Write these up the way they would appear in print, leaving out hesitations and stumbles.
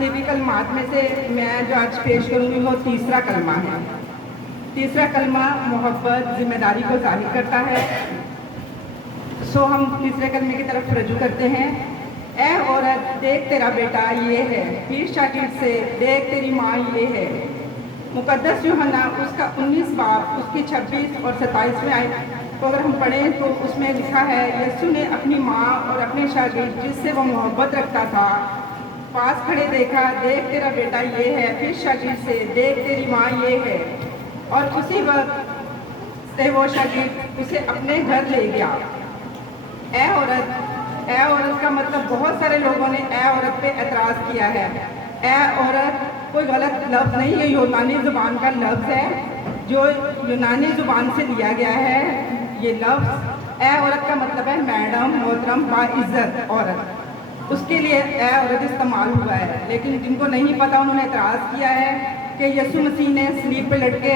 तस्लीबी कलमात में से मैं जो आज पेश करूँगी वो तीसरा कलमा है। तीसरा कलमा मोहब्बत ज़िम्मेदारी को ज़ाहिर करता है। सो हम तीसरे कलमे की तरफ रजू करते हैं। ए औरत देख तेरा बेटा ये है, पीर शागिर्द से देख तेरी माँ ये है। मुकद्दस यूहन्ना उसका 19 बाब उसकी 26 और 27 में आए तो अगर हम पढ़ें तो उसमें लिखा है, यीशु ने अपनी माँ और अपने शागिर्द जिससे वो मोहब्बत रखता था पास खड़े देखा, देख तेरा बेटा ये है, फिर शागिर्द से देख तेरी माँ ये है। और उसी वक्त से वो शागिर्द उसे अपने घर ले गया। ए औरत का मतलब बहुत सारे लोगों ने ए औरत पे एतराज़ किया है। ए औरत कोई गलत लफ्ज़ नहीं है, यूनानी ज़ुबान का लफ्ज़ है जो यूनानी ज़ुबान से लिया गया है। ये लफ्ज़ ए औरत का मतलब है मैडम, मोहतरम, बाइज़्ज़त औरत। उसके लिए ए औरत इस्तेमाल हुआ है। लेकिन जिनको नहीं पता उन्होंने एतराज़ किया है कि यीशु मसीह ने सलीब पे लटके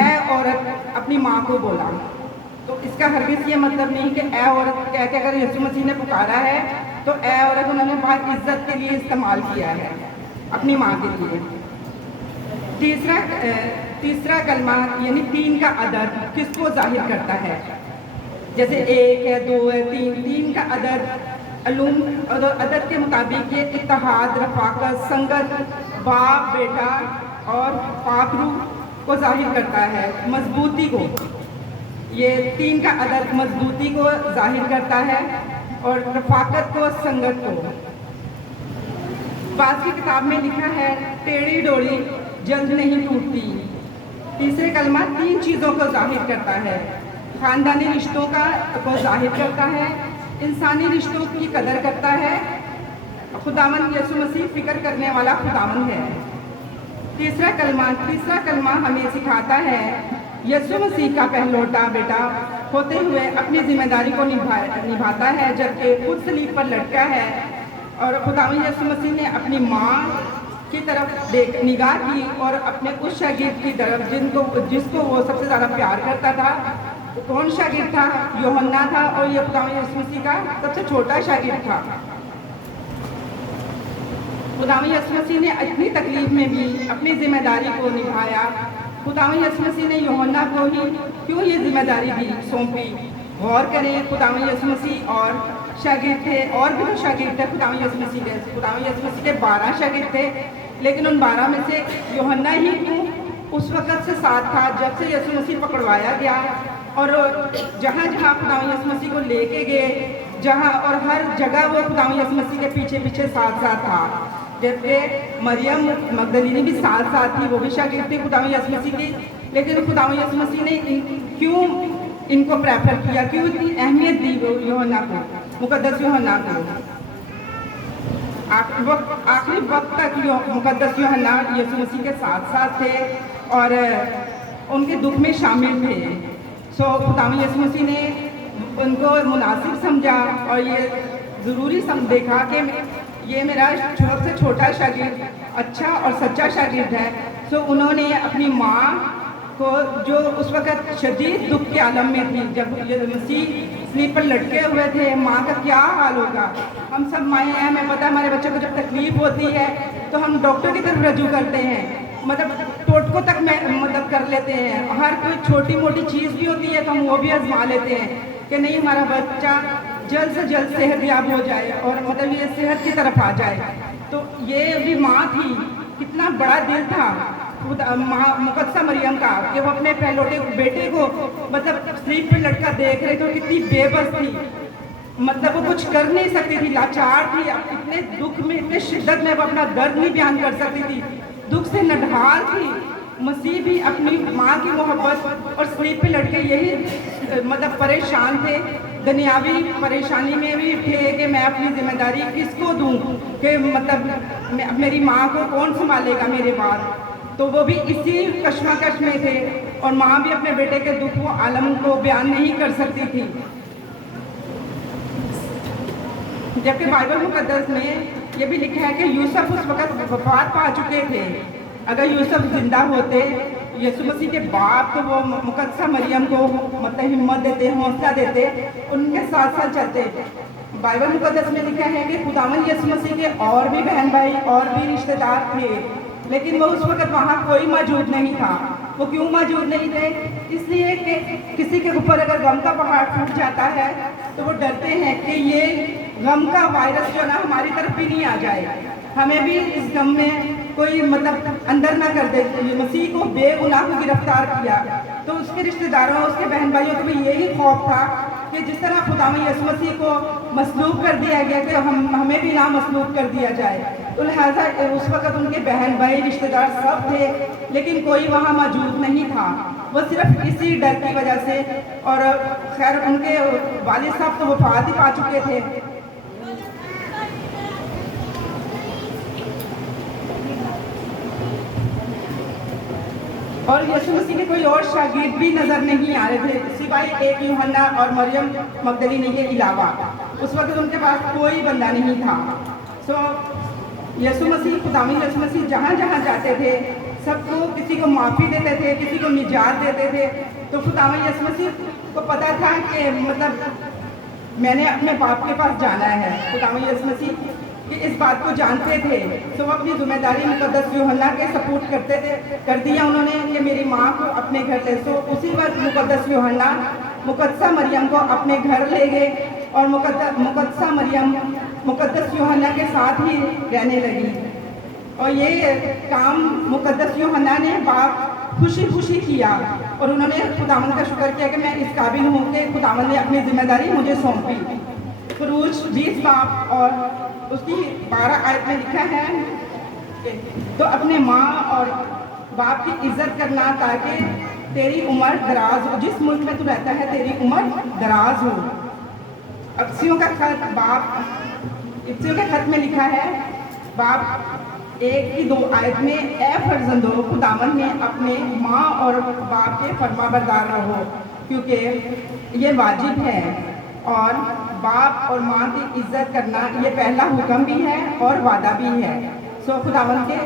ए औरत अपनी माँ को बोला। तो इसका हरगिज़ ये मतलब नहीं कि ए औरत कह के अगर यीशु मसीह ने पुकारा है तो ए औरत उन्होंने बाइज़्ज़त के लिए इस्तेमाल किया है, अपनी माँ के लिए। तीसरा कलमा यानी 3 का अदद किसको ज़ाहिर करता है? जैसे 1 है, 2 है, 3 का अदद के मुताबिक ये इत्तेहाद, रफ़ाक़त, संगत, बाप, बेटा और पाक रूह को ज़ाहिर करता है, मजबूती को। ये 3 का अदद मजबूती को ज़ाहिर करता है और रफ़ाक़त को, संगत को। बात की किताब में लिखा है, टेढ़ी डोरी जल्द नहीं टूटती। तीसरे कलमा 3 चीज़ों को ज़ाहिर करता है, ख़ानदानी रिश्तों को ज़ाहिर करता है, इंसानी रिश्तों की कदर करता है। खुदावंद यीशु मसीह फ़िक्र करने वाला खुदावंद है। तीसरा कलमा हमें सिखाता है यीशु मसीह का पहलौठा बेटा होते हुए अपनी ज़िम्मेदारी को निभाता है, जबकि खुद सलीब पर लटका है। और खुदावंद यीशु मसीह ने अपनी माँ की तरफ निगाह की और अपने उस शागिर्द की तरफ जिसको वो सबसे ज़्यादा प्यार करता था। तो कौन शागिर्द था? यूहन्ना था। और ये खुदावंद यीशु मसीह का सबसे छोटा शागिर्द था। खुदावंद यीशु मसीह ने इतनी तकलीफ में भी अपनी ज़िम्मेदारी को निभाया। खुदावंद यीशु मसीह ने यूहन्ना को ही क्यों ये ज़िम्मेदारी दी, सौंपी? गौर करें, खुदावंद यीशु मसीह और शागिर्द थे, और भी तो शागिर्द थे खुदावंद यीशु मसीह के। खुदावंद यीशु मसीह के 12 शागिर्द थे, लेकिन उन 12 में से यूहन्ना ही क्यों उस वक़्त से साथ था जब से यीशु मसीह पकड़वाया गया। और जहाँ जहाँ खुदावंद यीशु मसीह को लेके गए, जहाँ और हर जगह वो खुदावंद यीशु मसीह के पीछे पीछे साथ साथ था। जबकि मरियम मगदलीनी भी साथ साथ थी, वो भी शागिर्द थी खुदावंद यीशु मसीह की। लेकिन खुदावंद यीशु मसीह ने क्यों इनको प्रेफर किया, क्यों इतनी अहमियत दी वो यूहन्ना को, मुकद्दस यूहन्ना को? आखिरी वक्त तक मुकद्दस यूहन्ना यीशु मसीह के साथ साथ थे और उनके दुख में शामिल थे। सो खुदावंद यीशु मसीह ने उनको मुनासिब समझा और ये ज़रूरी देखा कि ये मेरा सबसे छोटा शागिर्द अच्छा और सच्चा शागिर्द है। सो उन्होंने अपनी माँ को, जो उस वक़्त शदीद दुख के आलम में थी, जब मसीह सलीब पर लटके हुए थे, माँ का क्या हाल होगा। हम सब माएँ हैं, हमें पता है हमारे बच्चों को जब तकलीफ़ होती है तो हम डॉक्टर की तरफ रजू करते हैं, मतलब टोटकों तक मदद कर लेते हैं। हर कोई छोटी मोटी चीज़ भी होती है तो हम वो भी आजमा लेते हैं कि नहीं हमारा बच्चा जल्द से जल्द सेहतयाब हो जाए और मतलब ये सेहत की तरफ आ जाए। तो ये भी माँ थी, कितना बड़ा दिल था मुकद्दसा मरियम का कि वो अपने पहलौठे बेटे को मतलब सलीब पर लटका देख रहे थे, कितनी बेबस थी, मतलब वो कुछ कर नहीं सकती थी, लाचार थी। इतने दुख में, इतने शिद्दत में वो अपना दर्द नहीं बयान कर सकती थी, दुख से नढाल थी। मसीह भी अपनी माँ की मोहब्बत और सलीब पे लटके यही मतलब परेशान थे, दुनियावी परेशानी में भी थे कि मैं अपनी ज़िम्मेदारी किसको दूँ, कि मतलब मेरी माँ को कौन संभालेगा मेरे बाद। तो वो भी इसी कश्मकश में थे और माँ भी अपने बेटे के दुख व आलम को बयान नहीं कर सकती थी। जबकि बाइबल मुकद्दस में ये भी लिखा है कि यूसुफ उस वक़्त वफ़ात पा चुके थे। अगर यूसुफ जिंदा होते, यीशु मसीह के बाप, तो वो मुकद्दसा मरियम को मतलब हिम्मत देते, हौसला देते, उनके साथ साथ चलते। बाइबल मुकद्दस में लिखा है कि खुदावंद यीशु मसीह के और भी बहन भाई और भी रिश्तेदार थे, लेकिन वो उस वक़्त वहाँ कोई मौजूद नहीं था। वो क्यों मौजूद नहीं थे? इसलिए कि किसी के ऊपर अगर गम का पहाड़ फूट जाता है तो वो डरते हैं कि ये गम का वायरस जो ना हमारी तरफ भी नहीं आ जाए, हमें भी इस गम में कोई मतलब अंदर ना कर दे। मसीह को बेगुनाह को गिरफ्तार किया तो उसके रिश्तेदारों, उसके बहन भाइयों को भी यही खौफ था कि जिस तरह खुदावंद यीशु मसीह को मसलूब कर दिया गया कि हमें भी ना मसलूब कर दिया जाए। तो लिहाजा उस वक़्त उनके बहन भाई रिश्तेदार सब थे, लेकिन कोई वहाँ मौजूद नहीं था। वो सिर्फ इसी डर की वजह से, और खैर उनके वालिद साहब तो वफात ही पा चुके थे। और यीशु मसीह के कोई और शागिर्द भी नज़र नहीं आ रहे थे सिवाय एक यूहन्ना और मरियम मगदलीनी के अलावा। उस वक्त उनके पास कोई बंदा नहीं था। सो यीशु मसीह, खुदावंद यीशु मसीह जहाँ जहाँ जाते थे सबको, किसी को माफ़ी देते थे, किसी को निजात देते थे। तो खुदावंद यीशु मसीह को पता था कि मतलब मैंने अपने बाप के पास जाना है। खुदावंद यीशु मसीह कि इस बात को जानते थे, तो वो अपनी जिम्मेदारी मुकद्दस यूहन्ना के सपोर्ट कर दिया उन्होंने कि मेरी माँ को अपने घर ले। सो उसी वक्त मुकद्दस यूहन्ना मुकद्दसा मरियम को अपने घर ले गए और मुकद्दसा मरियम मुकद्दस यूहन्ना के साथ ही रहने लगी। और ये काम मुकद्दस यूहन्ना ने बाप खुशी खुशी किया और उन्होंने खुदावंद का शुक्र किया कि मैं इस काबिल हूँ कि खुदावंद ने अपनी जिम्मेदारी मुझे सौंपी। फरूज 20 बाप और उसकी 12 आयत में लिखा है तो अपने माँ और बाप की इज्जत करना ताकि तेरी उम्र दराज हो, जिस मुल्क में तू रहता है तेरी उम्र दराज हो। इफ्सियों के खत में लिखा है बाप 1 की 2 आयत में, ए फर्जंदो खुदावंद ने अपने माँ और बाप के फरमाबरदार रहो क्योंकि ये वाजिब है, और बाप और माँ की इज्जत करना ये पहला हुक्म भी है और वादा भी है। सो खुदावंद के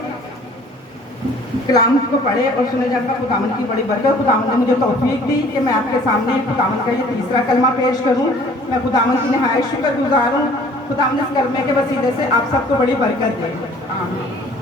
कलाम को पढ़े और सुने जाकर खुदावंद की बड़ी बरकत। खुदावंद ने मुझे तौफीक दी कि मैं आपके सामने खुदावंद का ये तीसरा कलमा पेश करूं। मैं खुदावंद की नहायत शुक्रगुजार हूँ। खुदावंद इस कलमे के वसीले से आप सबको बड़ी बरकत दे। आमीन।